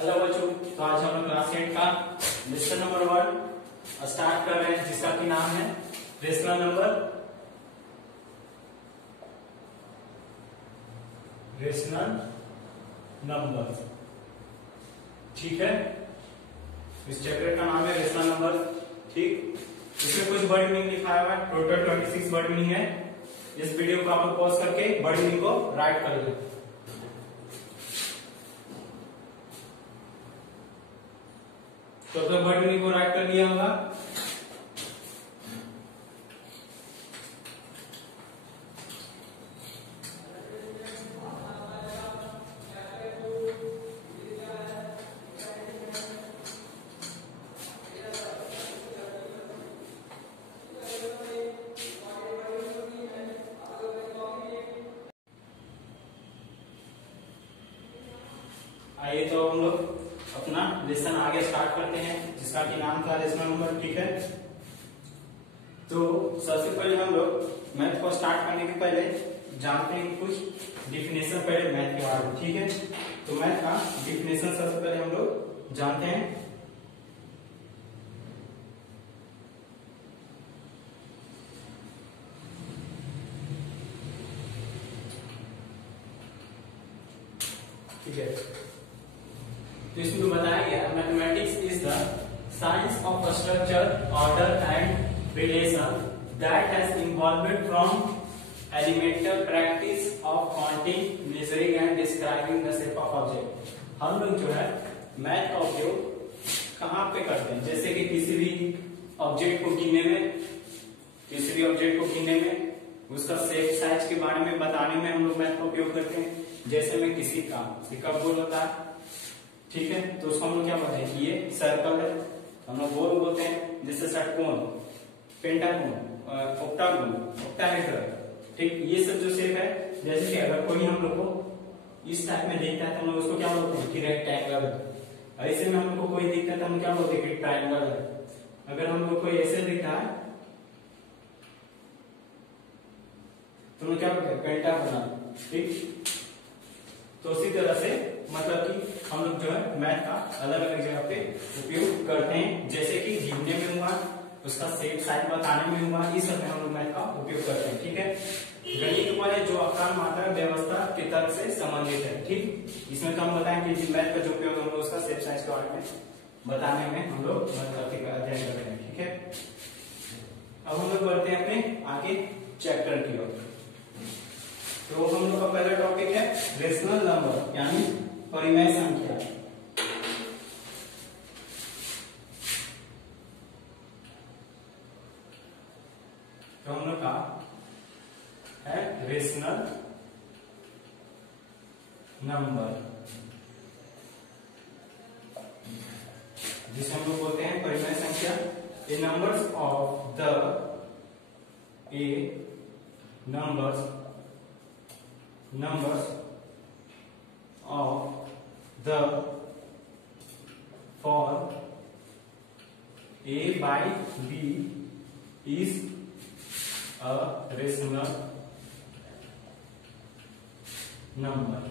Hello बच्चों, तो आज हम लोग क्लास 8 का लेसन नंबर 1 स्टार्ट कर रहे हैं, जिसका की नाम है रेशनल नंबर। ठीक है, इस चैप्टर का नाम है रेशनल नंबर। ठीक, इसमें कुछ वर्ड मीनिंग लिखा हुआ है, टोटल 26 वर्ड मीनिंग है। इस वीडियो को आप पॉज करके वर्ड मीनिंग को राइट कर लो। तो वर्ड मीनिंग को राइट कर लिया होगा। आइए तो हम लोग अपना लेसन आगे स्टार्ट करते हैं, जिसका कि नाम था रेशनल नंबर। ठीक है, तो सबसे पहले हम लोग मैथ को स्टार्ट करने के पहले जानते हैं कुछ डिफिनेशन पहले मैथ के बारे में। ठीक है, तो मैथ का डिफिनेशन सबसे पहले हम लोग जानते हैं। ठीक है, तो इसमें बताया गया mathematics is the science of structure, order and relation that has involved from elemental practice of counting, measuring and describing the shape of object. हम लोग जो है मैथ का उपयोग कहाँ पे करते हैं? जैसे कि किसी भी ऑब्जेक्ट को गिनने में, उसका शेप साइज के बारे में बताने में हम लोग मैथ का उपयोग करते हैं। जैसे में किसी का कप गोल होता है, ठीक है, तो उसको हम लोग क्या बोलते हैं कि ये सर्कल है, हम लोग गोल बोलते हैं। जैसे षटकोण, पेंटागोन, ऑक्टागोन, ऑक्टाहेड्रल। ठीक, ये सब जो शेप है, जैसे कि अगर कोई हम लोग को इस टाइप में दिखता है तो हम लोग उसको क्या बोलते हैं कि रेक्टेंगल। ऐसे में हम लोग को कोई दिखता है तो हम क्या बोलते हैं कि ट्रायंगल है। अगर हम लोग कोई ऐसे दिखता है तो हम क्या बोलते हैं पेंटागोनल। ठीक, तो उसी तरह से मतलब कि हम लोग जो है मैथ का अलग अलग जगह पे उपयोग करते हैं। जैसे कि गिनने में हुआ, उसका शेप साइज बताने में हुआ, इस सब में हम लोग मैथ का उपयोग करते हैं। ठीक है, गणित वाले जो आकार, मात्रा, व्यवस्था के तर्क से संबंधित है। ठीक, इसमें तो हम बताएंगे कि मैथ का जो उपयोग हम लोग उसका शेप साइज के बारे में बताने में हम लोग अध्ययन करते हैं। ठीक है, अब हम लोग बढ़ते हैं अपने आगे चैप्टर की ओर। तो हम लोग का पहला टॉपिक है रेशनल नंबर, यानी परिमेय संख्या। तो हम लोग का है रेशनल नंबर, जिसे हम लोग बोलते हैं परिमेय संख्या। A numbers of the numbers of the for a by b is a rational number।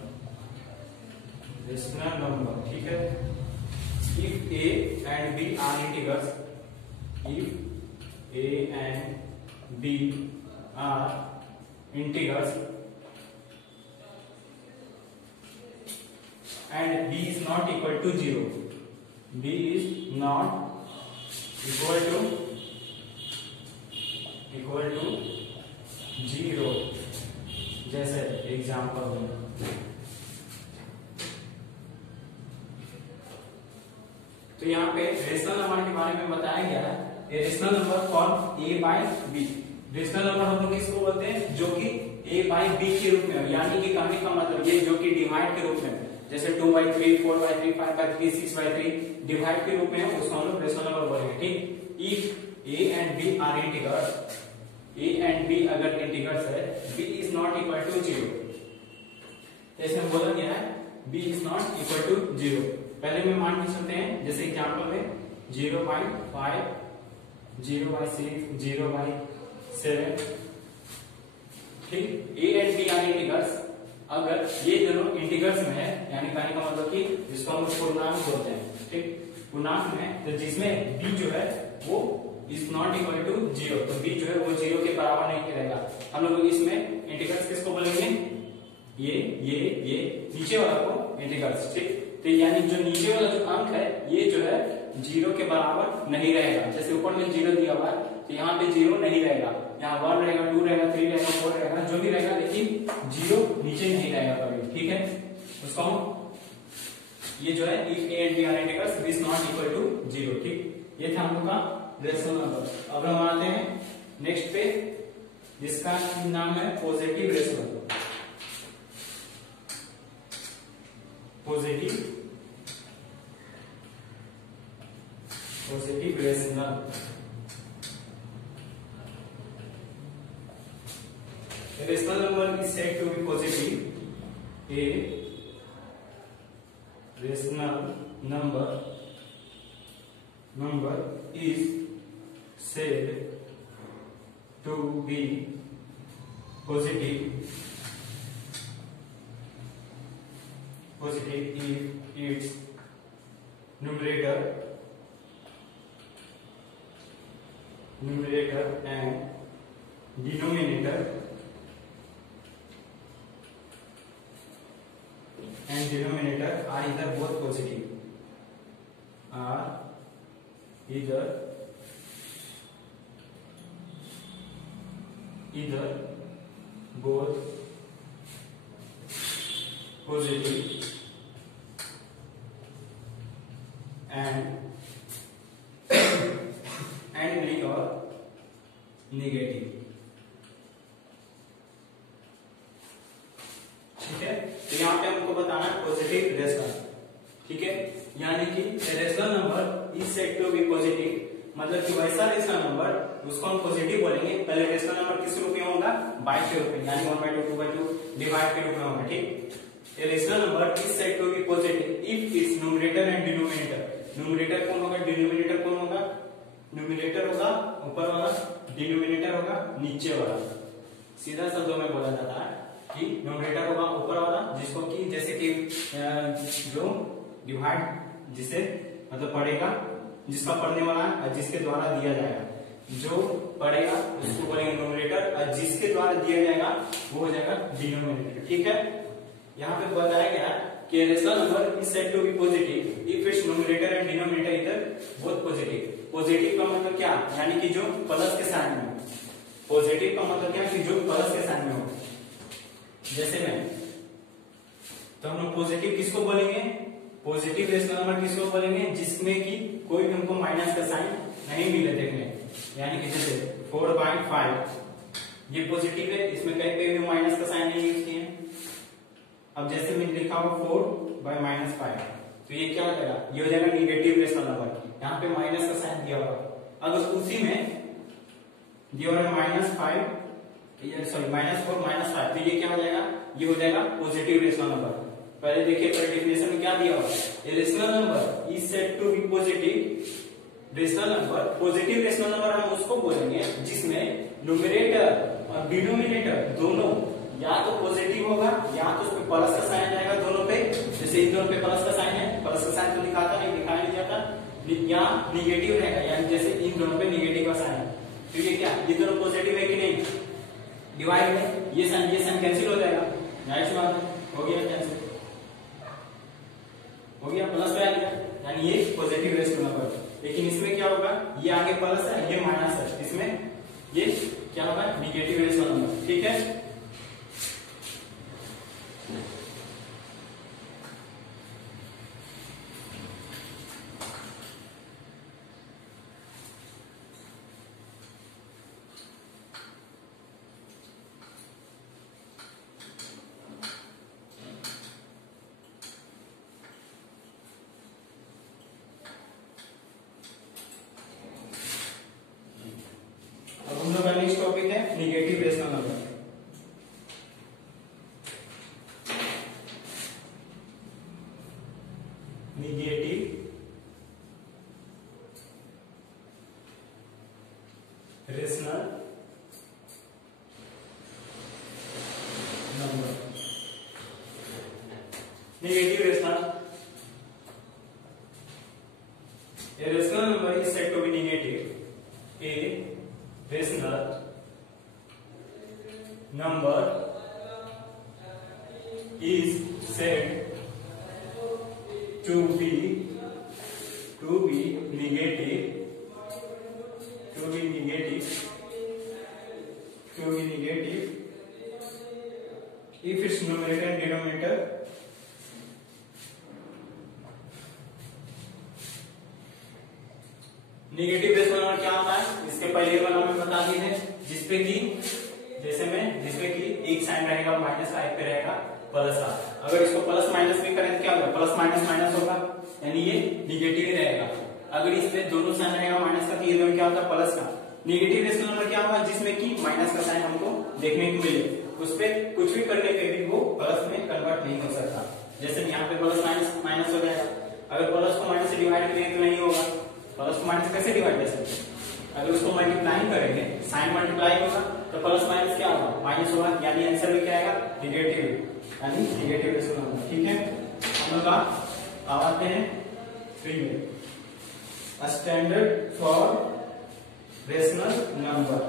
ठीक है, if a and b are integers, and b is not equal to 0, b is not equal to 0, जैसे example में तो यहाँ पे rational number के बारे में बताया गया है। ये rational number for a by b। Rational number हम लोग किसको बोलते हैं? जो कि a बाय b के रूप में, यानी कि कहने का मतलब ये जो कि डिवाइड के रूप में, जैसे 2/3, 4/3, 5/3, 6/3 डिवाइड के रूप में है, उसको हम लोग रेशनल नंबर बोलेंगे। ठीक, if a and b are integers, a and b अगर इंटीग्रल्स है, b is not equal to 0, जैसे बोला गया है b is not equal to 0। पहले में मान के चलते हैं, जैसे एग्जांपल में 0/5, 0/6, 0/7। ठीक, a and b are integers अगर ये दोनों इंटीग्रल्स में है, यानी कहने का मतलब कि जिसको हम पूर्णांक बोलते हैं, ठीक, पूर्णांक में, तो जिसमें b जो है वो इज नॉट इक्वल टू 0, तो b जो है वो 0 के बराबर नहीं रहेगा। हम लोग इसमें इंटीग्रल्स किसको बोलेंगे, ये नीचे वाला को इंटीग्रल्स, ठीक। तो यानी जो नीचे वाला जो अंक है ये जो है 0 के बराबर नहीं रहेगा। जैसे ऊपर में 0 दिया हुआ है तो यहाँ पे 0 नहीं रहेगा, यहाँ 1 रहेगा, 2 रहेगा, 3 रहेगा, 4 रहेगा, जो भी रहेगा, लेकिन 0 नीचे नहीं रहेगा कभी, ठीक है। उसको हम ये जो है if a and b are integrals is not equal to 0, ठीक। ये था हम लोग का रेशनल नंबर। अब हम आते हैं नेक्स्ट पे, जिसका नाम है positive rational. Positive rational, rational number is said to be positive. A rational number is said to be positive if its numerator and denominator are either both positive, both positive and नहीं और negative, ठीक है। तो यहाँ पे हमको बताना है पॉजिटिव रेशनल, ठीक है। यानी कि rational number is said to be positive, मतलब कि वैसा रेशनल नंबर उसको हम पॉजिटिव बोलेंगे। पहले रेशनल नंबर किस रूप में होगा, बाई के रूप में, यानी 1/2 2/2 डिवाइड के रूप में होगा, ठीक। Rational number is said to be positive if its numerator and denominator, numerator कौन होगा, डिनोमिनेटर कौन होगा, न्यूमरेटर होगा ऊपर वाला, डिनोमिनेटर होगा नीचे वाला। सीधा शब्दों में बोला जाता है कि न्यूमरेटर होगा ऊपर वाला, जिसको कि जैसे कि जो डिवाइड जिसे मतलब पढ़ेगा, जिसका पढ़ने वाला है, जिसके द्वारा दिया जाएगा, जो पढ़ेगा उसको बोलेंगे न्यूमरेटर, और जिसके द्वारा दिया जाएगा वो हो जाएगा डिनोमिनेटर, ठीक है। यहाँ पे बताया गया कि rational number is said to be positive if its numerator and denominator इधर बोथ पॉजिटिव। पॉजिटिव का मतलब क्या, यानी कि जो प्लस के साइन में हो। पॉजिटिव का मतलब क्या, कि जो प्लस के साइन में हो। जैसे में तो हम लोग पॉजिटिव किसको बोलेंगे, पॉजिटिव रेशनल नंबर किसको बोलेंगे, जिसमें कि कोई भी हमको माइनस का साइन नहीं मिले देखने, यानी कि जैसे 4/5 ये पॉजिटिव है, इसमें कहीं पे भी माइनस का साइन नहीं यूज किए। अब जैसे मैंने लिखा हुआ 4/-5, तो ये क्या हो जाएगा, ये हो जाएगा निगेटिव रेशनल नंबर। यहाँ पे माइनस का साइन दिया हुआ, अगर उसी में दिया हुआ -5 -4 -5, तो ये क्या हो जाएगा, ये हो जाएगा पॉजिटिव रेशनल नंबर। पहले देखिए, पहले डेफिनेशन में क्या दिया हुआ है, rational number is said to be positive. Rational number, positive rational number हम उसको बोलेंगे जिसमें न्यूमरेटर और डिनोमिनेटर दोनों या तो पॉजिटिव होगा या तो उसमें प्लस का साइन आएगा दोनों पे। जैसे इन दोनों पे प्लस का साइन है, प्लस का साइन तो दिखाया नहीं जाता, या निगेटिव रहेगा, यानी जैसे इन दोनों पे निगेटिव का साइन है, तो ये क्या, ये दोनों पॉजिटिव है कि नहीं, डिवाइड में ये साइन कैंसिल हो जाएगा, राइट बात है, हो गया कैंसिल, हो गया, प्लस पे आ गया, यानी ये पॉजिटिव रेशनल नंबर। लेकिन इसमें क्या होगा, ये आगे प्लस है, ये माइनस है, इसमें ये क्या होगा, निगेटिव रेशनल नंबर, ठीक है। नेक्स्ट टॉपिक है negative rational number. Negative rational number, negative rational. A rational number is said to be negative. A rational number is said to be negative if its numerator and denominator negative rational number क्या होता है, इसके पहले वाला हमें बता दिए थे, जिसपे कि एक साइन रहेगा माइनस का, एक पे रहेगा प्लस का। अगर इसको प्लस माइनस में करें तो क्या होगा, प्लस माइनस माइनस होगा, यानी ये निगेटिव ही रहेगा। अगर इसमें दोनों साइन रहेगा माइनस का, तो ये दोनों क्या होता है, प्लस का। निगेटिव रेशनल नंबर क्या होगा, जिसमें कि माइनस का साइन हमको देखने को मिले, उस पे कुछ भी करने पे भी वो प्लस में कन्वर्ट नहीं हो सकता। जैसे यहाँ पे प्लस माइनस माइनस हो जाएगा, अगर प्लस को माइनस से डिवाइड करेंगे तो नहीं होगा, प्लस को माइनस कैसे डिवाइड कर सकते हैं। अगर उसको मल्टीप्लाई करेंगे, साइन मल्टीप्लाई होगा तो प्लस माइनस क्या होगा, माइनस होगा, यानी आंसर में क्या आएगा, निगेटिव, यानी निगेटिव रेशनल नंबर। ठीक है, हम लोग आते हैं 3 में, standard for rational number.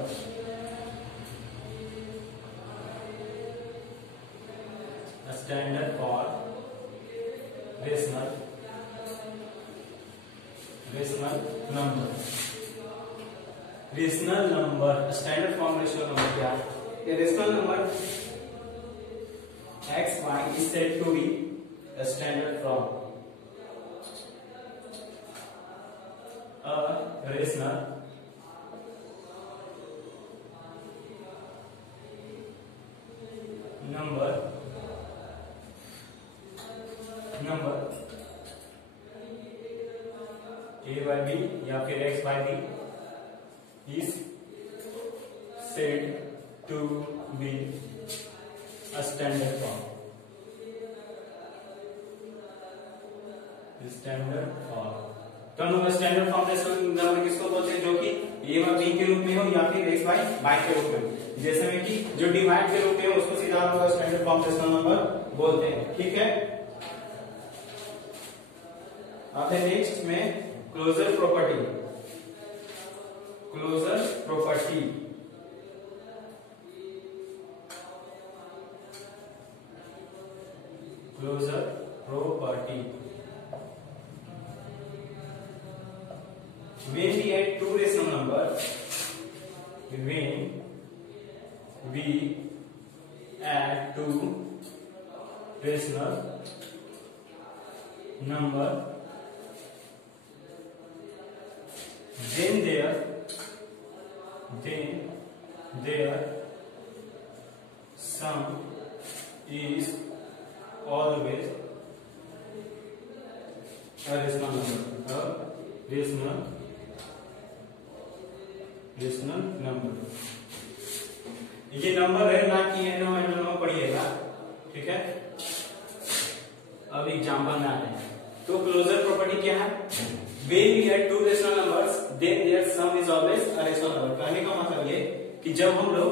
Standard for rational number. Rational number, standard form rational number क्या है, ये rational number x y is said to be a standard form, a rational number a by b या फिर x by b is said to be a standard form. Standard form, तो हम standard form rational number किसको बोलते हैं, जो कि a by b के रूप में हो या फिर x by y के रूप में। जैसे में कि जो डिवाइड के रूप में हो उसको सीधा हम लोग स्टैंडर्ड फॉर्म रेशनल नंबर बोलते हैं। ठीक है, अब है नेक्स्ट में closure property. Closure property when we add two rational numbers, when we add two rational number, then their sum is always a rational number, a rational number। ये number है ना कि है नंबर पढ़िएगा। ठीक है, अब एग्जांपल में आते हैं। तो क्लोजर प्रॉपर्टी क्या है, when we add two rational numbers then their sum is always a rational number। कहने का मतलब ये कि जब हम लोग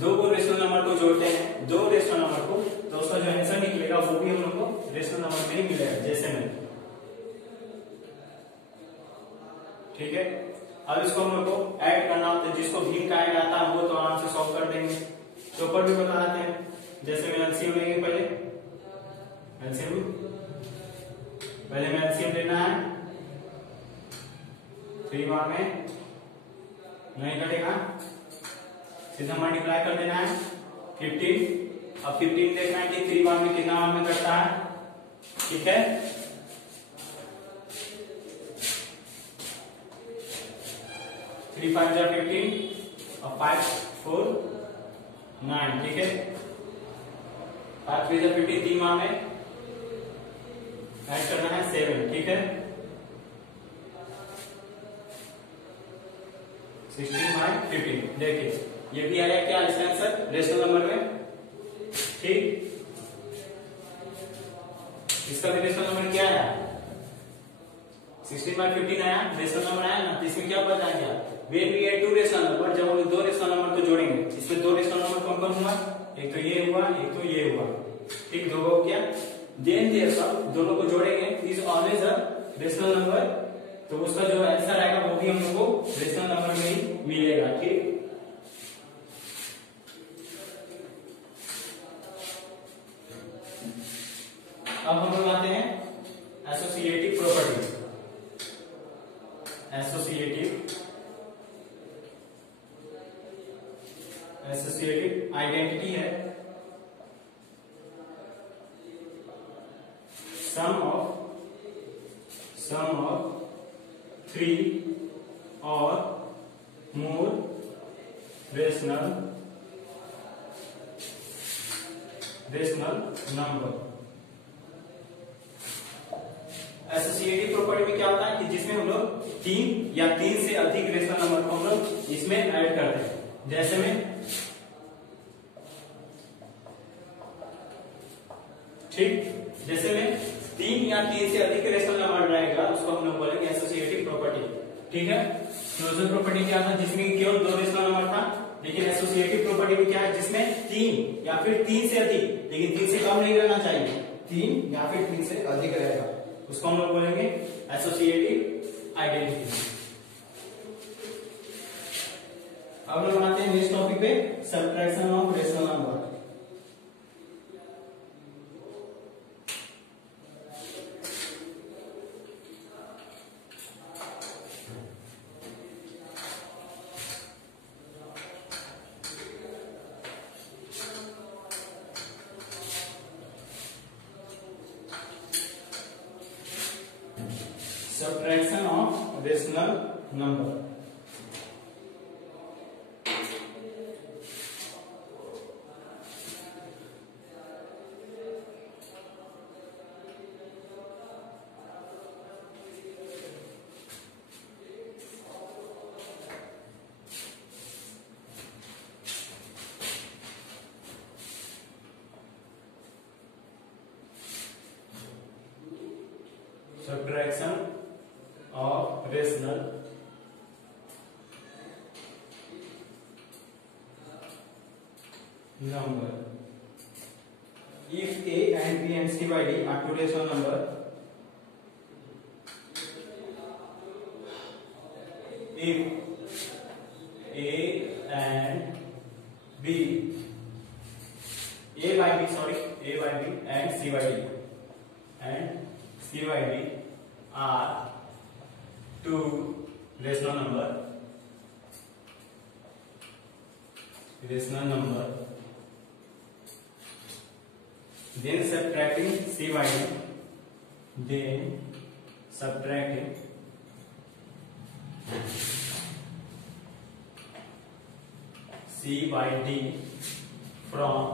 दो रेशनल नंबर को जोड़ते हैं, दो रेशनल नंबर को, तो उसका जो आंसर निकलेगा वो भी हम लोग को रेशनल नंबर में ही मिलेगा, जैसे में। ठीक है, अब इसको हम लोग को ऐड करना होता है, जिसको भीम का ऐड आता है वो तो आराम से सॉल्व कर देंगे। तो ऊपर भी बता देते हैं, जैसे में एलसीएम लेंगे, पहले में एलसीएम लेना है, 3 बार में नहीं कटेगा, सीधा मल्टीप्लाई कर देना है 15। अब 15 देखना है कि 3 बार में कितना बार में कटता है। ठीक है, 3 5 जा 15 और 5 4 9। ठीक है, 5 3 जा 15, 3 बार में ऐड करना है 7। ठीक है, 16/15। देखिए ये भी आया क्या इसका आंसर रेशनल नंबर में। ठीक, इसका भी रेशनल नंबर क्या आया, 16/15 आया, रेशनल नंबर आया ना। तो इसमें क्या बताया गया, when we add two rational number, जब हम दो रेशनल नंबर को जोड़ेंगे, इसमें दो रेशनल नंबर कौन कौन हुआ, एक तो ये हुआ, एक तो ये हुआ। ठीक, दो हो गया, देन देयर सम, दोनों को जोड़ेंगे, is always a rational number, तो उसका जो आंसर आएगा वो भी हम लोग को रेशनल नंबर में ही मिलेगा। ठीक, अब हम लोग आते हैं एसोसिएटिव प्रॉपर्टी। एसोसिएटिव आइडेंटिटी है सम ऑफ 3 और मोर रेशनल नंबर। एसोसिएटिव प्रॉपर्टी में क्या होता है कि जिसमें हम लोग 3 या 3 से अधिक रेशनल नंबर को हम लोग इसमें ऐड करते हैं। जैसे में ठीक, जैसे में 3 या 3 से अधिक रेशनल नंबर रहेगा उसको हम लोग बोलेंगे एसोसिएटिव प्रॉपर्टी। ठीक है, क्लोजर प्रॉपर्टी क्या था जिसमें केवल 2 रेशनल नंबर था, लेकिन एसोसिएटिव प्रॉपर्टी में क्या है जिसमें 3 या फिर 3 से अधिक, लेकिन 3 से कम नहीं रहना चाहिए, 3 या फिर 3 से अधिक रहेगा, उसको हम लोग बोलेंगे एसोसिएटिव आइडेंटिटी। अब लोग आते हैं नेक्स्ट टॉपिक पे, subtraction of rational number. Subtraction of rational number। Subtraction of rational number। If A and B and C by D are two rational number, if A and B, A by B and C by D are two rational number, then subtracting C by D from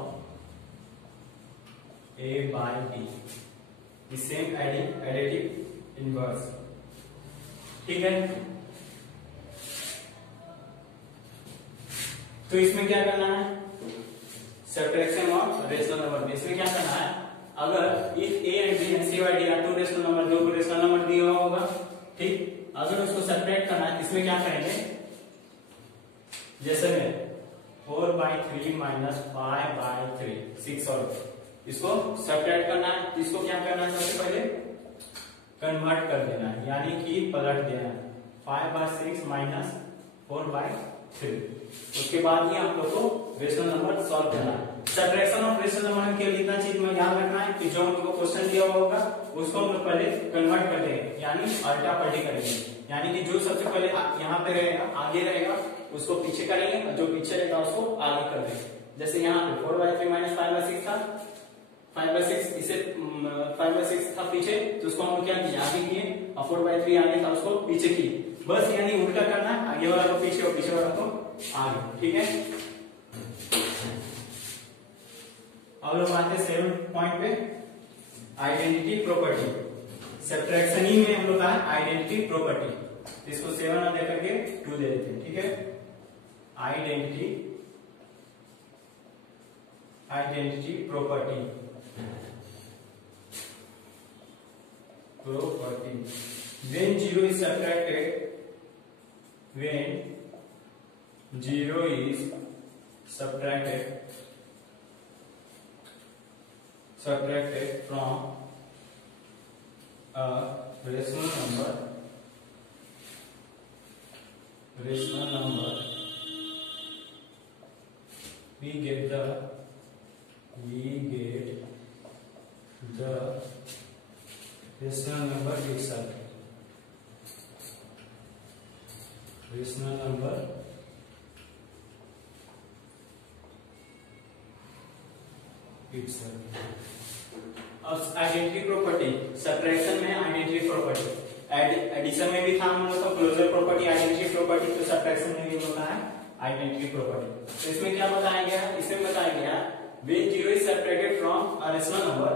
A by B, the same additive inverse. ठीक है, तो इसमें क्या करना है, subtraction of rational number. इसमें क्या करना है, अगर if a and b and c by d are two rational number, दो रेशनल नंबर दिया होगा, ठीक, अगर उसको सब्ट्रैक्ट करना है इसमें क्या करेंगे, जैसे में 4/3 माइनस 5/3 6, और इसको सब्ट्रैक्ट करना है, इसको क्या करना है, सबसे पहले कन्वर्ट कर देना है, यानी कि पलट देना है, 5/6 माइनस 4/3। उसके बाद ही आप लोग को रेशनल नंबर सॉल्व करना है। सब्ट्रैक्शन ऑफ रेशनल नंबर के लिए इतना चीज में याद रखना है कि जो हम लोग को क्वेश्चन दिया होगा उसको हम लोग पहले कन्वर्ट कर देंगे, यानी अल्टा पल्टी करेंगे, यानी कि जो सबसे पहले यहाँ पे रहेगा आगे रहेगा उसको पीछे करेंगे, और जो पीछे रहेगा उसको आगे कर देंगे। जैसे यहाँ पे 4/3 माइनस 5/6 था, 5/6 इसे 5/6 था पीछे, तो उसको हम क्या किए, आगे किए, और 4/3 आगे था उसको पीछे किए, बस यानी उल्टा करना है, आगे वाला को पीछे और पीछे वाला को आगे। ठीक है, अब लोग आते हैं 7 पॉइंट पे, आइडेंटिटी प्रॉपर्टी। सब्ट्रैक्शन ही में हम लोग का आइडेंटिटी प्रॉपर्टी, इसको 7 ना देकर के 2 दे देते हैं। ठीक है, identity property when 0 is subtracted subtracted from a rational number we get the rational number itself. Rational number itself. अब आइडेंटिटी प्रॉपर्टी, सब्ट्रैक्शन में आइडेंटिटी प्रॉपर्टी, एडिशन में भी था हम लोग का क्लोजर प्रॉपर्टी, आइडेंटिटी प्रॉपर्टी, तो सब्ट्रैक्शन में भी होता है आइडेंटिटी प्रॉपर्टी। तो इसमें क्या बताया गया है? इसमें बताया गया when 0 is subtracted from a rational number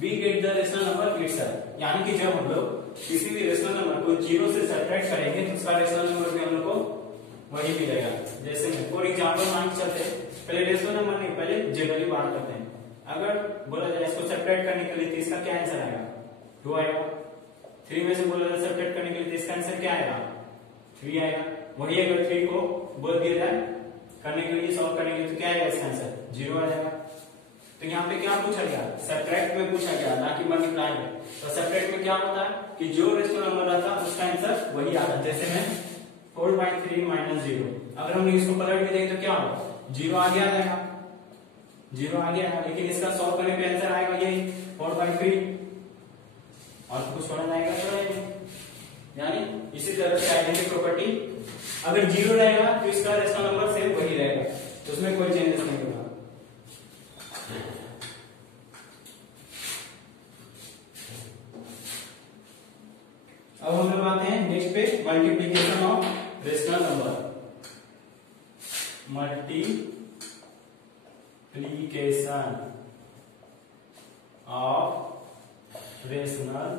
we get the rational number itself, यानी कि जब हम लोग किसी भी रेशनल नंबर को 0 से सब्ट्रैक्ट करेंगे तो उसका रेशनल नंबर भी हम लोग को वही मिलेगा। जैसे में फॉर एग्जांपल मान के चलते हैं, पहले रेशनल नंबर नहीं, पहले जनरली बात करते हैं। अगर बोला जाए इसको सब्ट्रैक्ट करने के लिए तो इसका क्या आंसर आएगा? 2 आएगा। 3 में से बोला जाए सब्ट्रैक्ट करने के लिए तो इसका आंसर क्या आएगा? 3 आएगा। वही अगर 3 को बोल दिया जाए करने के लिए, सॉल्व करने के लिए, तो क्या आएगा इसका आंसर? 0 आ जाएगा। तो यहाँ पे क्या पूछा गया? सब्ट्रैक्ट में पूछा गया, ना कि मल्टीप्लाई में। तो सब्ट्रैक्ट में क्या होता है कि जो रेशनल नंबर आता है उसका आंसर वही आता है। जैसे में 4/3 - 0, अगर हम इसको पलट के देखें तो क्या होगा? 0 आगे आ जाएगा, 0 आ गया, लेकिन इसका सॉल्व करने पे आंसर आएगा यही 4/3, और कुछ होना जाएगा तो नहीं। यानी इसी तरह से आइडेंटिटी प्रॉपर्टी, अगर 0 रहेगा तो इसका रेशनल नंबर सेम वही रहेगा, तो उसमें कोई चेंजेस नहीं होगा। अब हम लोग आते हैं नेक्स्ट पे, multiplication of rational number. Multiplication of rational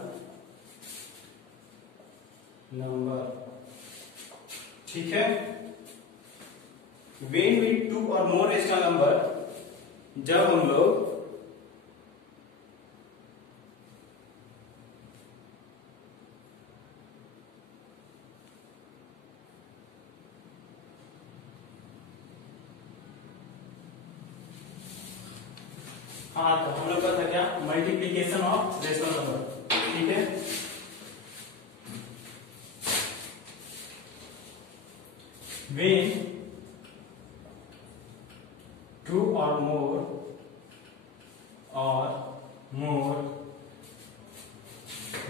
number, ठीक है। when with 2 or more rational number, जब हम लोग हाँ, तो हम लोग का था क्या? मल्टीप्लिकेशन ऑफ रेशनल नंबर, ठीक है। when 2 or more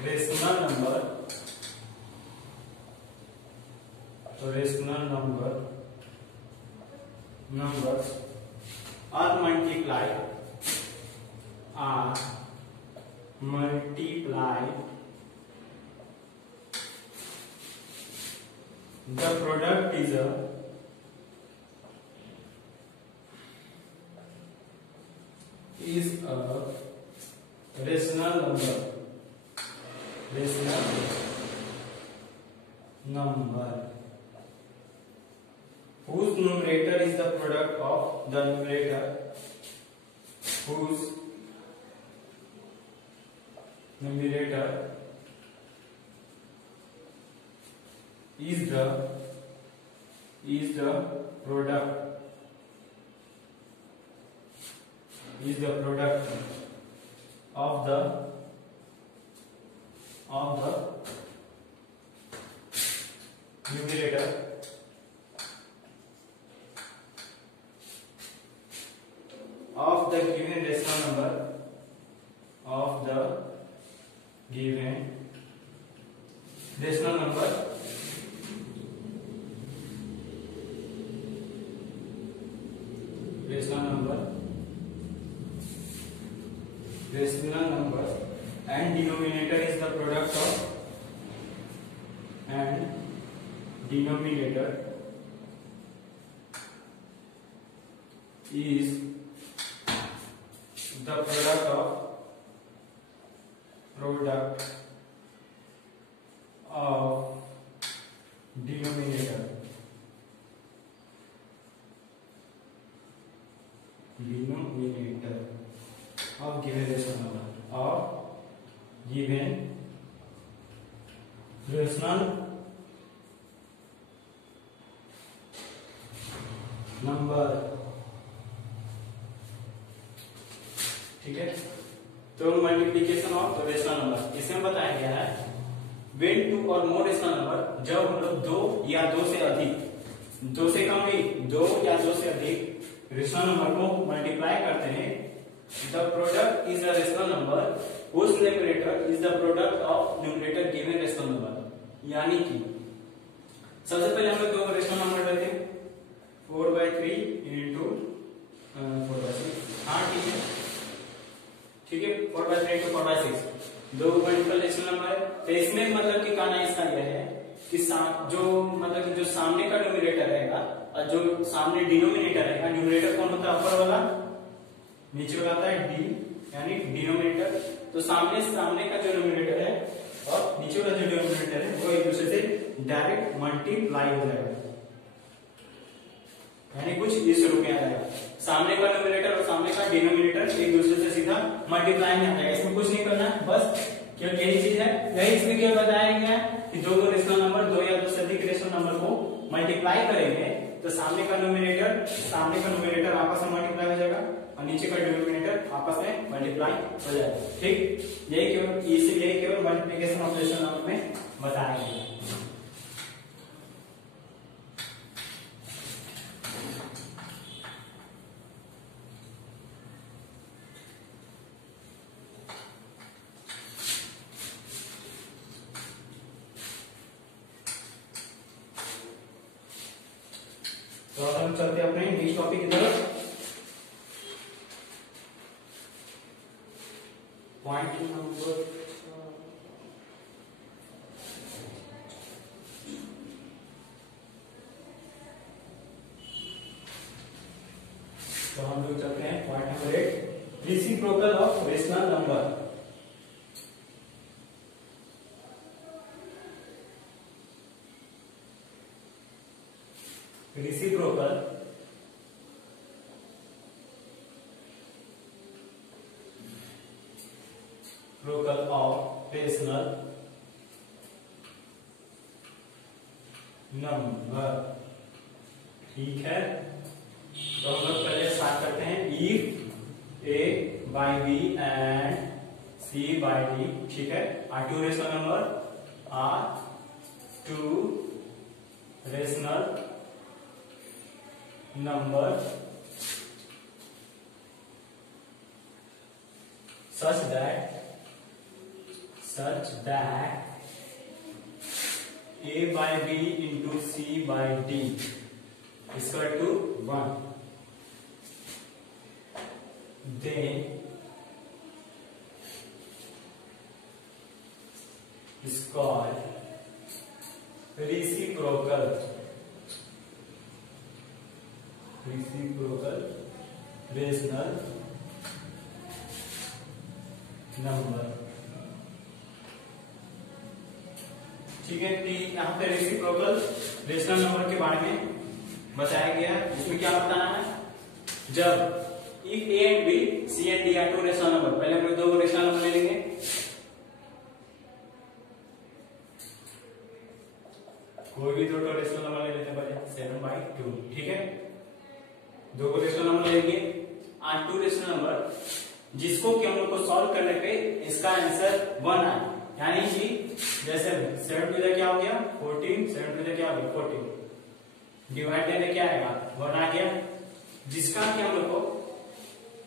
rational numbers are multiplied, the product is a rational number whose numerator is the product of the numerator, whose numerator is the product of the numerator of the given rational number, rational number and denominator is the product of, and denominator is the product of denominator of given rational number, of given rational number, ठीक है। तो multiplication of rational number, इसमें बताया गया है when to और मोर rational number, जब हम लोग दो या दो से अधिक, दो से कम नहीं, दो या दो से अधिक रेशनल नंबर को मल्टीप्लाई करते हैं, the product is a rational number whose numerator is the product of numerator given rational number. यानी कि सबसे पहले हम लोग दो रेशनल नंबर लेते हैं 4/3 into 4/6, हाँ ठीक है 4/3 into 4/6, दो मल्टीपल रेशनल नंबर है। तो इसमें मतलब कि कहना इसका यह है कि जो मतलब कि जो सामने का न्यूमरेटर रहेगा और जो सामने डिनोमिनेटर रहेगा, न्यूमरेटर कौन होता है अपर वाला, नीचे वाला आता है डी यानी डिनोमिनेटर, तो सामने का जो न्यूमरेटर है और नीचे वाला जो डिनोमिनेटर है वो एक दूसरे से डायरेक्ट मल्टीप्लाई हो जाएगा, यानी कुछ इस रूप में आ जाएगा। सामने का न्यूमरेटर और सामने का डिनोमिनेटर एक दूसरे से सीधा मल्टीप्लाई में आ जाएगा। इसमें कुछ नहीं करना, बस केवल यही चीज है, यही इसमें केवल बताया गया है कि दो रेशनल नंबर, दो या दो से अधिक रेशनल नंबर को मल्टीप्लाई करेंगे तो सामने का न्यूमरेटर आपस में मल्टीप्लाई हो जाएगा और नीचे का डिनोमिनेटर आपस में मल्टीप्लाई हो जाएगा। ठीक, यही केवल मल्टीप्लिकेशन ऑफ रेशनल नंबर में बताया गया है। तो अब हम चलते हैं अपने नेक्स्ट टॉपिक की तरफ। पॉइंट नंबर तो हम लोग चलते हैं point number 8, reciprocal of rational number. Reciprocal of rational number. ठीक है, तो हम लोग पहले स्टार्ट करते हैं। If a by b and c by d, ठीक है, are two rational number, are two rational number such that a by b into c by d is equal to 1, then is called reciprocal rational number. ठीक है, यहाँ पे reciprocal rational number के बारे में बताया गया। इसमें क्या बताना है, जब if a and b c and d are two rational number, पहले हम लोग दो रेशनल नंबर ले लेंगे। कोई भी दो रेशनल नंबर ले लेते हैं पहले 7/2, ठीक है, दो रेशनल नंबर लेंगे, आर टू रेशनल नंबर जिसको कि हम लोग को सॉल्व करने पे इसका आंसर 1 आए, यानी कि जैसे 7 टू क्या हो गया 14, 7 टू क्या हो गया 14, डिवाइड करने क्या आएगा 1 आ गया, जिसका कि हम लोग को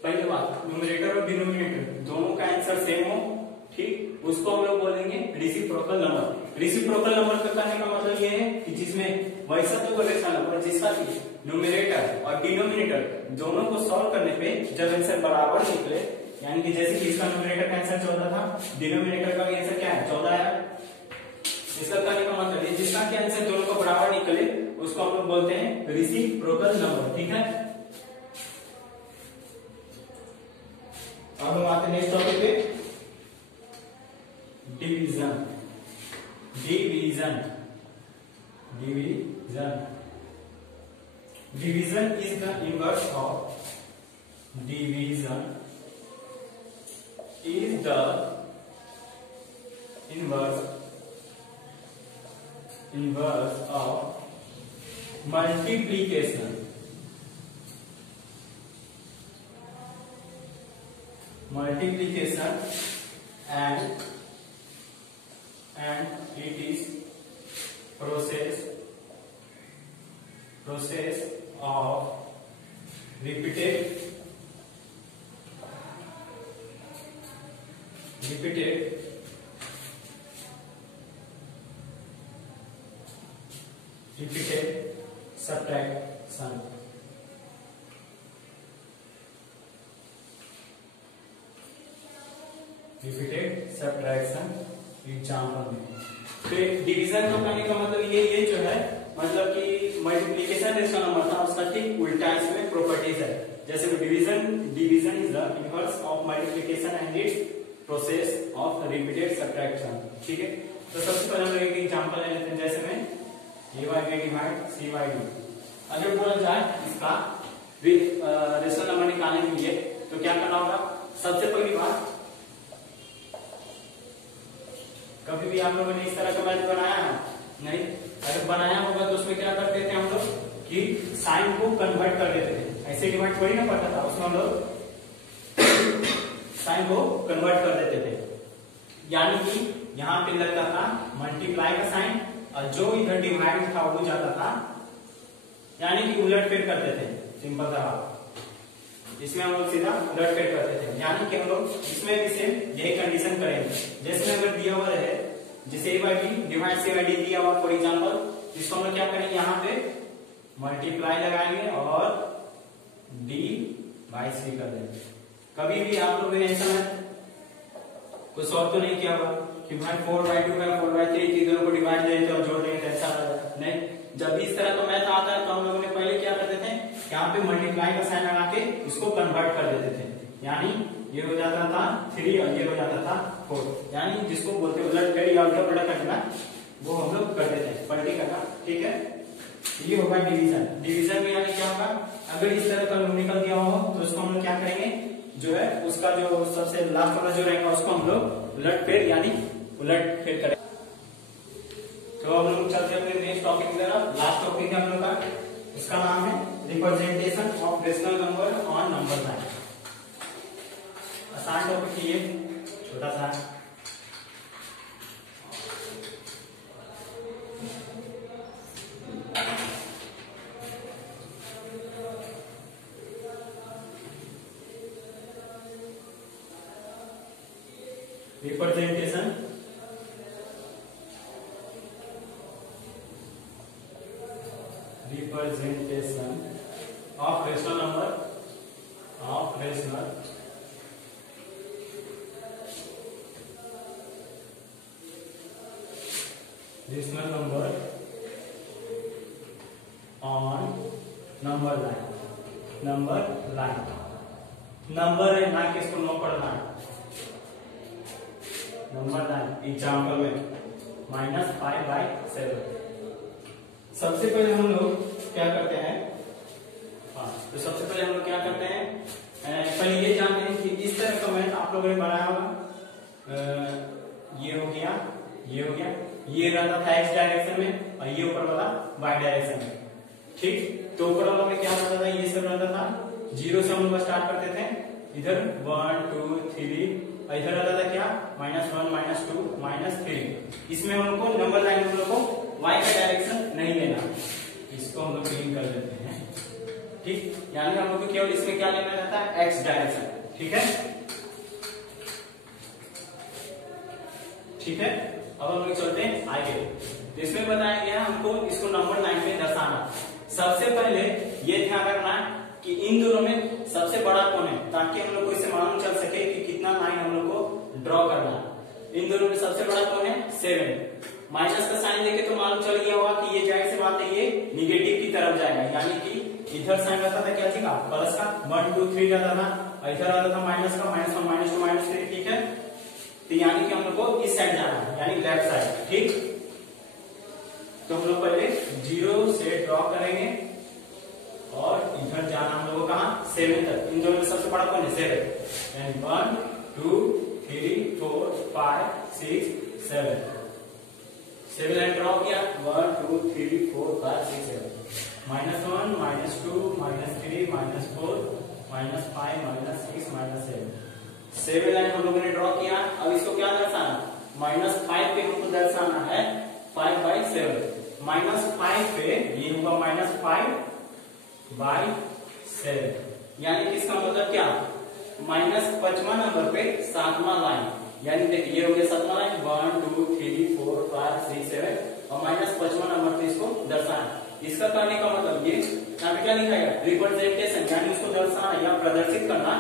पहले बात न्यूमरेटर और डिनोमिनेटर दोनों का आंसर सेम हो, ठीक, उसको हम लोग बोलेंगे रेसिप्रोकल नंबर। रेसिप्रोकल नंबर का कहने का मतलब ये है कि जिसमें वैसा तो रेशनल नंबर जिसका कि न्यूमरेटर और डिनोमिनेटर दोनों को सॉल्व करने पे जब आंसर बराबर निकले, यानी कि जैसे कि इसका न्यूमरेटर का आंसर 14 था, डिनोमिनेटर का भी आंसर क्या है 14 है। इसका कहने का मतलब है जिसका कि आंसर दोनों को बराबर निकले उसको हम लोग बोलते हैं रेसिप्रोकल नंबर। ठीक है, अब हम आते हैं नेक्स्ट टॉपिक पे, division. Division is the inverse of inverse of multiplication. multiplication and it is process of repeated subtraction. Repeated subtraction example में। फिर डिवीजन को करने का मतलब ये जो है, मतलब कि मल्टीप्लिकेशन रेशो नंबर था उसका ठीक उल्टा इसमें प्रॉपर्टीज है। जैसे division is the inverse of multiplication and it's process of repeated subtraction. ठीक है, तो सबसे पहले हम लोग एक एग्जांपल ले लेते हैं। जैसे में a/b डिवाइड c/d, अगर बोला जाए इसका रेशो नंबर निकालने के लिए तो क्या करना होगा? सबसे पहली बात, कभी भी आप लोगों ने इस तरह का मैथ बनाया है? नहीं। अगर बनाया होगा तो उसमें क्या करते थे हम लोग कि साइन को कन्वर्ट कर देते थे। ऐसे डिवाइड थोड़ी ना पड़ता था, उसमें हम लोग साइन को कन्वर्ट कर देते थे। यानी कि यहाँ पे लगता था मल्टीप्लाई का साइन और जो इधर डिवाइड था वो जाता था, यानी कि उलट फेर करते थे। सिंपल था, इसमें हम लोग सीधा उलट फेर करते थे। यानी कि हम लोग इसमें भी सेम यही कंडीशन करेंगे। जैसे अगर दिया हुआ है, जैसे a/b डिवाइड c/d दिया हुआ फॉर एग्जांपल, इसको हम लोग क्या करेंगे? यहाँ पे मल्टीप्लाई लगाएंगे और d/c कर देंगे। कभी भी आप लोगों ने ऐसा कोई सॉल्व तो नहीं किया होगा कि भाई 4/2 है 4/3 दोनों को डिवाइड देते और जोड़ देंगे, ऐसा नहीं। जब भी इस तरह का मैथ आता है तो हम लोगों ने पहले क्या करते थे, यहाँ पे मल्टीप्लाई का साइन लगा के इसको कन्वर्ट कर देते थे। यानी ये हो जाता था 3 और ये हो जाता था 4, यानी जिसको बोलते हैं उलट फेर या उल्टा पलटा करना, वो हम लोग कर देते हैं, पलटी करना। ठीक है, ये होगा डिवीजन। डिवीजन में यानी क्या होगा? अगर इस तरह का न्यूमेरिकल दिया हो तो उसको हम लोग क्या करेंगे, जो है उसका जो सबसे लास्ट वाला जो रहेगा उसको हम लोग उलट फेर यानी उलट फेर करेंगे। तो हम लोग चलते हैं अपने नेक्स्ट टॉपिक की तरफ। लास्ट टॉपिक है हम लोग का, इसका नाम है representation of rational number on number line. आसान टॉपिक है ये, छोटा सा। Representation of rational number on number line। Number है ना कि इसको नो पढ़ना है। नंबर लाइन एग्जाम्पल में -5/7। सबसे पहले हम लोग क्या करते हैं, तो सबसे पहले हम लोग क्या करते हैं, पहले ये जानते हैं कि इस तरह का मैथ आप लोगों ने बनाया होगा। ये हो गया, ये हो गया, ये रहता था x डायरेक्शन में और ये ऊपर वाला y डायरेक्शन में। ठीक, तो ऊपर वाला में क्या रहता था, ये सब रहता था 0 से हम लोग स्टार्ट करते थे, इधर 1 2 3, इधर रहता था क्या -1 -2 -3। इसमें हम लोग को नंबर लाइन हम लोग को y का डायरेक्शन नहीं लेना, इसको हम लोग क्लीन कर देते हैं। ठीक, यानी हम लोग को केवल इसमें क्या लेना रहता है, x डायरेक्शन। ठीक है, ठीक है। अब हम लोग चलते हैं आगे। तो इसमें बताया गया हमको इसको नंबर लाइन में दर्शाना। सबसे पहले ये ध्यान रखना कि इन दोनों में सबसे बड़ा कौन है, ताकि हम लोग को इससे मालूम चल सके कि कितना लाइन हम लोग को ड्रॉ करना। इन दोनों में सबसे बड़ा कौन है, 7। माइनस का साइन देखे तो मालूम चल गया होगा कि ये जाहिर सी बात है ये निगेटिव की तरफ जाएगा, यानी कि इधर साइन रहता था क्या चीज का, प्लस का 1 2 3 रहता था, इधर आता था माइनस का -1 -2 -3। ठीक है, तो यानी कि हम लोग को इस साइड जाना है, यानी लेफ्ट साइड। ठीक, तो हम लोग पहले 0 से ड्रॉ करेंगे और इधर जाना हम लोगों को कहां, 7 तक। इन दोनों में सबसे बड़ा कौन है, 7। एंड 1 2 3 4 5 6 7 7 लाइन ड्रॉ किया, 1 2 3 4 5 6 7 -1 -2 -3 -4 -5 -6 -7 7 लाइन हम लोगों ने ड्रॉ किया। अब इसको क्या दर्शाना, -5 पे हमको दर्शाना है 5/7। -5 पे ये होगा -5/7, यानी इसका मतलब क्या, -5वां नंबर पे 7वां लाइन, यानी देखिए ये हो गया 7वां लाइन, 1 2 3 4 5 6 7 और -5वां नंबर पे इसको दर्शाना। इसका करने का मतलब ये यहाँ पे क्या लिखा है, रिप्रेजेंटेशन, यानी उसको दर्शाना या प्रदर्शित करना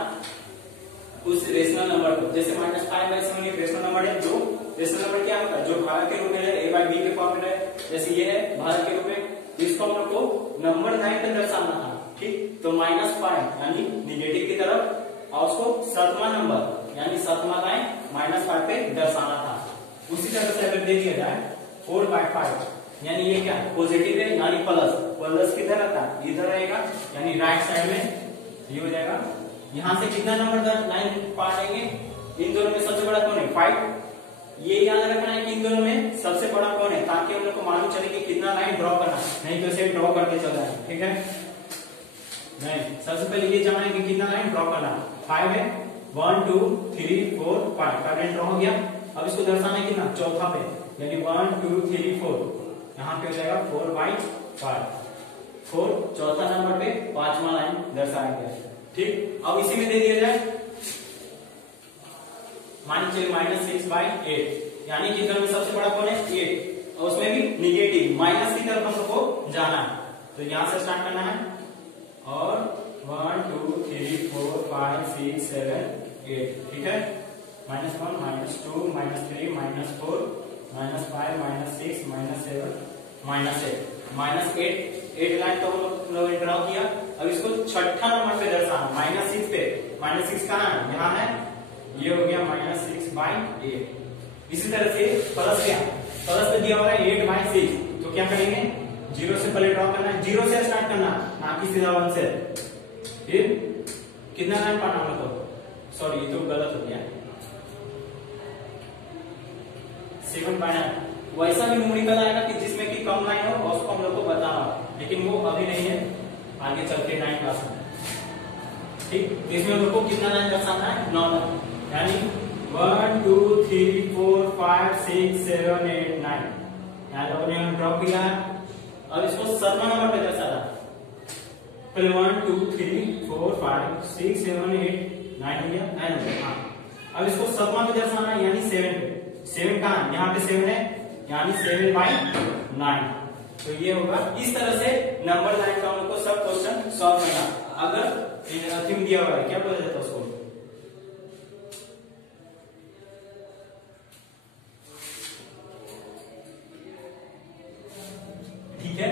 उस रेशनल नंबर को। जैसे -5/7 ये रेशनल नंबर है, जो रेशनल नंबर क्या होता है, जो भाग के रूप में है, a/b के फॉर्म में है, जैसे ये है भाग के रूप में, इसको हम लोग को नंबर लाइन पे दर्शाना था, ठीक। तो -5 यानी निगेटिव की तरफ, और उसको 7वां नंबर यानी 7वां लाइन -5 पे दर्शाना था। उसी तरह से अगर दे दिया जाए 4/5, यानी ये क्या पॉजिटिव है, यानी प्लस, प्लस किधर रहता है, इधर रहेगा, यानी राइट साइड में ये हो जाएगा। यहां से कितना नंबर लाइन पाएंगे, इन दोनों में सबसे बड़ा कौन है, 5। ये याद रखना है कि इन दोनों में सबसे बड़ा कौन है, ताकि हम लोग को मालूम चले कि कितना लाइन ड्रॉ करना, नहीं तो इसे ड्रॉ करके चल जाए, ठीक है। नहीं, सबसे पहले ये जानना है कि कितना लाइन ड्रॉ करना, 5 है, 1 2 3 4 5 लाइन ड्रॉ हो गया। अब इसको दर्शाना है कितना, चौथा पे, यानी 1 2 3 4, यहाँ पे हो जाएगा 4/5, 4 चौथा नंबर पे 5वां लाइन दर्शाया गया, ठीक। अब इसी में दे दिया जाए, मान लीजिए -6/8, यानी कि इधर में सबसे बड़ा कौन है, 8, और उसमें भी निगेटिव माइनस की तरफ हम लोग को जाना है। तो यहां से स्टार्ट करना है, और 1 2 3 4 5 6 7 8, ठीक है। -1 -2 -3 -4 -5 -6 -7 -8 लाइन तो हम लोग ड्रॉ किया। अब इसको छठा नंबर पे दर्शाना, -6 पे, -6 कहाँ है, यहाँ है, ये हो गया -6/8। इसी तरह से प्लस क्या, प्लस पे दिया हुआ है 8/6, तो क्या करेंगे, 0 से पहले ड्रॉ करना है, 0 से स्टार्ट करना, ना कि सीधा 1 से। फिर कितना लाइन पाना हम लोग, सॉरी ये तो गलत हो गया, 7 पाना। वैसा भी न्यूमेरिकल आएगा कि जिसमें कि कम लाइन हो और उसको हम लोग को बताना हो, लेकिन वो अभी नहीं है, आगे चल के 9 क्लास में, ठीक। इसमें हम लोग को कितना लाइन दर्शाना है, 9 लाइन, यानी 1 2 3 4 5 6 7 8 9, यहाँ लोगों ने ड्रॉ किया है। अब इसको 7वां नंबर पे दर्शाना, पहले 1 2 3 4 5 6 7 8 9 हो गया, 9 हो गया, हाँ। अब इसको 7वां पे दर्शाना है, यानी 7 पे, 7 कहाँ, यहाँ पे 7 है, यानी 7/9। तो ये होगा, इस तरह से नंबर लाइन का हम लोग को सब क्वेश्चन सॉल्व करना। अगर अंतिम दिया हुआ है, क्या बोला जाता है उसको, ठीक है।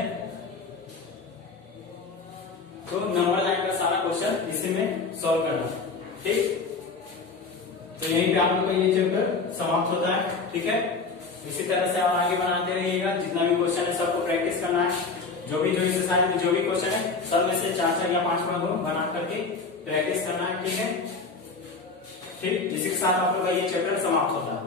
तो नंबर लाइन का सारा क्वेश्चन इसी में सॉल्व करना, ठीक। तो यहीं पे आप लोग का ये चैप्टर समाप्त होता है, ठीक है। इसी तरह से आप आगे बनाते रहिएगा, जितना भी क्वेश्चन है सबको प्रैक्टिस करना है। जो भी क्वेश्चन है सब में से 4 या 5 बना करके प्रैक्टिस करना है, ठीक है। ठीक, इसी के साथ आप लोग का ये चैप्टर समाप्त होता है।